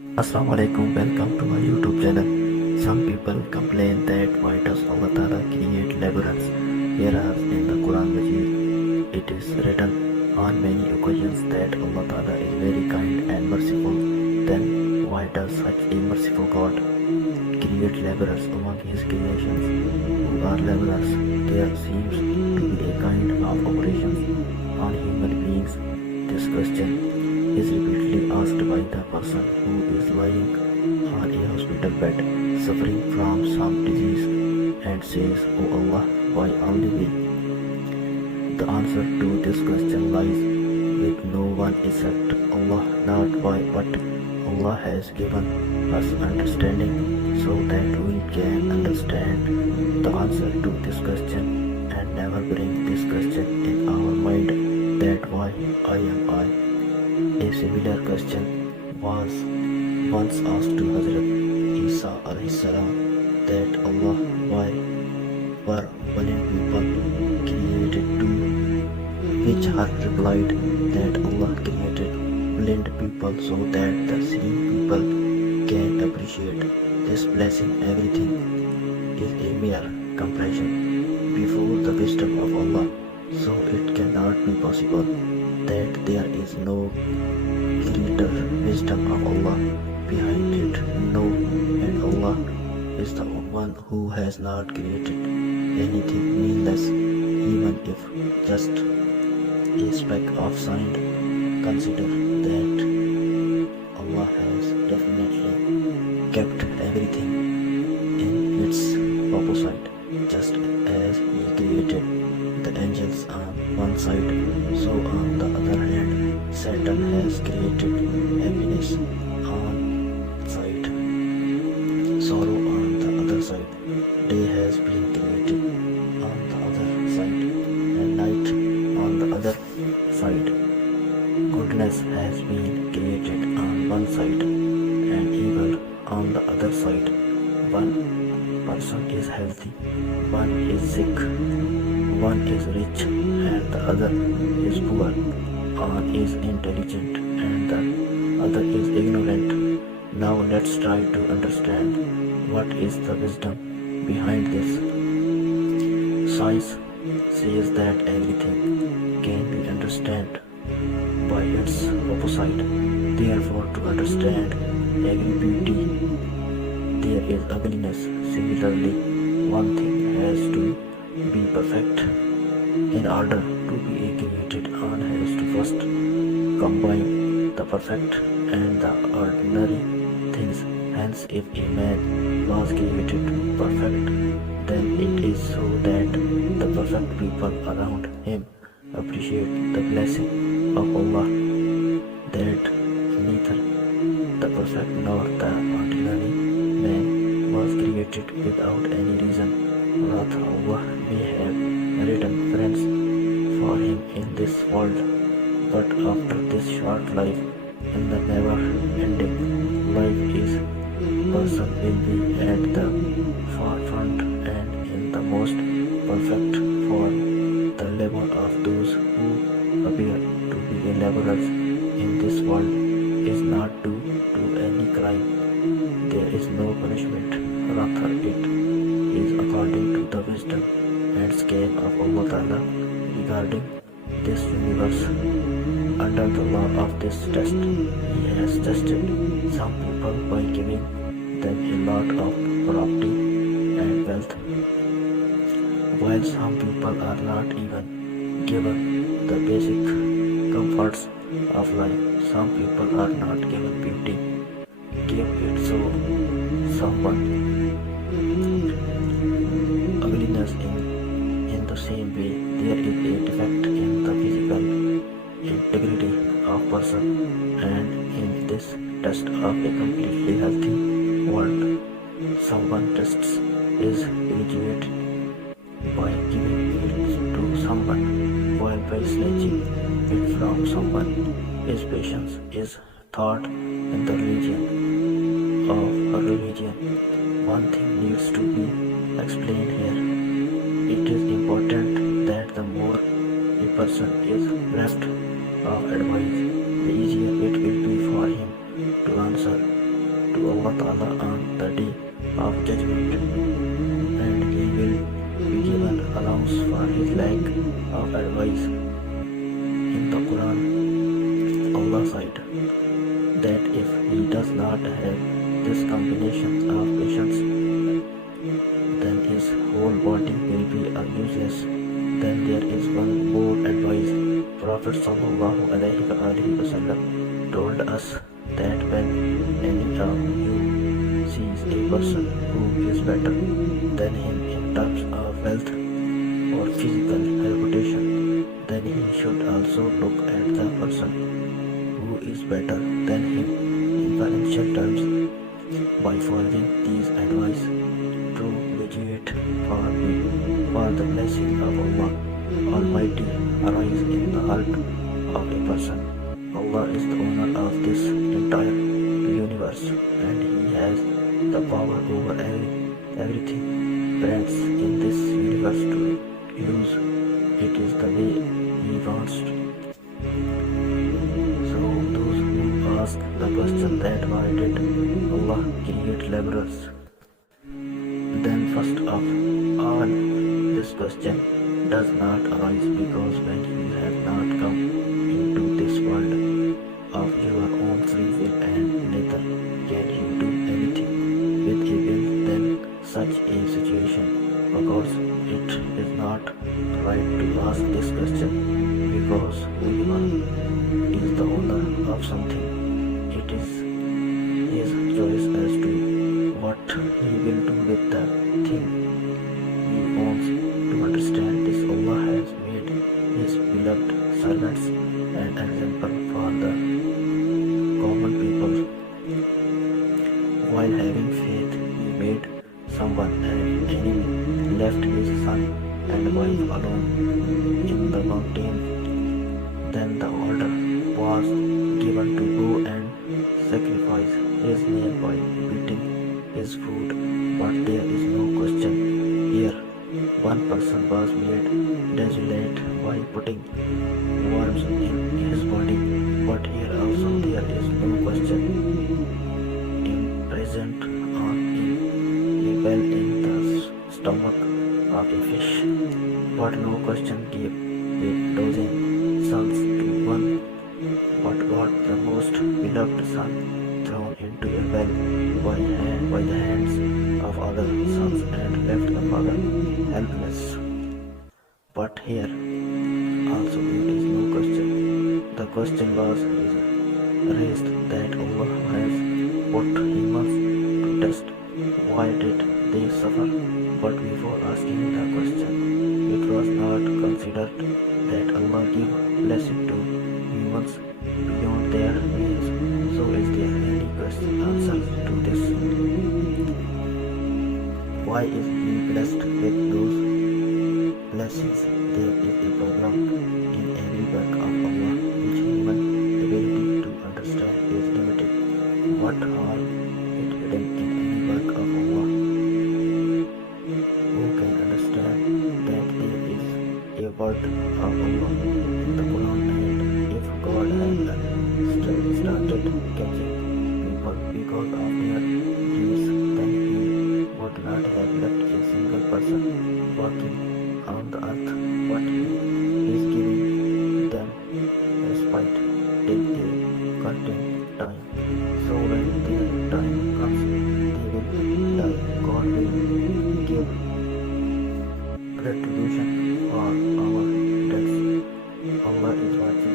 Assalamualaikum, welcome to my YouTube channel. Some people complain that why does Allah Ta'ala create laborers? Whereas in the Quran Majid it is written on many occasions that Allah Ta'ala is very kind and merciful. Then why does such a merciful God create laborers among his creations who are laborers? There seems to be a kind of operations on human beings. This question is repeatedly asked by the person who is lying on a hospital bed suffering from some disease and says, "Oh Allah, why only me?" The answer to this question lies with no one except Allah, not why, but Allah has given us understanding so that we can understand the answer to this question and never bring this question in our mind that why I am I. A similar question was once asked to Hazrat Isa alayhi salam that Allah why were blind people created too, which her replied that Allah created blind people so that the seeing people can appreciate this blessing. Everything is a mere compression before the wisdom of Allah, so it cannot be possible that there is no greater wisdom of Allah behind it. No, and Allah is the one who has not created anything meaningless, even if just a speck of sand. Consider that Allah has definitely kept everything in its opposite, just as He created the angels on one side, so on the other hand, Satan has created happiness on side, sorrow on the other side. Day has been created on the other side, and night on the other side. Goodness has been created on one side, and evil on the other side. One person is healthy, one is sick, one is rich and the other is poor, one is intelligent and the other is ignorant. Now let's try to understand what is the wisdom behind this. Science says that everything can be understood by its opposite. Therefore, to understand every beauty, there is ugliness. Similarly, one thing has to be perfect in order to be created. One has to first combine the perfect and the ordinary things. Hence, if a man was created perfect, then it is so that the perfect people around him appreciate the blessing of Allah, that neither the perfect nor the ordinary man was created without any reason. Rather, Allah may have written friends for him in this world, but after this short life, in the never-ending life, his person will be at the forefront and in the most perfect form. The labor of those who appear to be laborers in this world is not to do any crime. There is no punishment. Rather, it is according to the wisdom and scale of Allah Ta'ala regarding this universe. Under the law of this test, He has tested some people by giving them a lot of property and wealth, while some people are not even given the basic comforts of life. Some people are not given beauty. Give it so someone ugliness in the same way. There is a defect in the physical integrity of person, and in this test of a completely healthy world, someone tests is graduated by giving it to someone, while by snatching it from someone. His patience is taught in the religion of a religion. One thing needs to be explained here. It is important that the more a person is bereft of advice, the easier it will be for him to answer to Allah Ta'ala on the day of judgment, and he will be given allowance for his lack of advice. In the Quran, Allah said that if he does not have this combination of patience, then his whole body will be useless. Then there is one more advice. Prophet sallallahu alaihi wasallam told us that when any of you sees a person who is better than him in terms of wealth or physical reputation, then he should also look at the person who is better than him in financial terms. By following these advice, true graduate for the blessing of Allah Almighty arise in the heart of a person. Allah is the owner of this entire universe, and He has the power over everything present in this universe to use it is the way He wants. So those who ask the question that why did Allah create laborers? Then first of all, this question does not arise because when you have not come into this world of your own free will and neither can you do anything with a will, then such a situation occurs. It is not right to ask this question because who you are is the owner of something. It is his choice as to what he will do with the thing he owns. To understand this, Allah has made his beloved servants an example for the common people. While having faith, he made someone an enemy, left his son and wife alone in the mountain. Then the order was given to go and sacrifice his nearby, eating his food. But there is no question here. One person was made desolate by putting worms in his body. But here also there is no question. Imprisoned on a well in the stomach of a fish. But no question gave a dozen sons to one, but got the most beloved son thrown into a well by the hands of other sons and left the father helpless. But here also there is no question. The question was raised that Allah has put humans to test. Why did they suffer? But before asking the question, it was not considered that Allah give blessing to humans beyond their means. So is there any question answer to this? Why is he blessed with those blessings? There is a problem in every work of Allah which human ability to understand is limited. What harm is hidden in any work of Allah? Who can understand that there is a word of Allah in the Quran, and if God had started catching people because of their deeds, then He would not have left a single person walking on the earth, but He is giving them respite till a certain time. So when their time comes, they will die. God will give retribution for our deeds. Allah is watching.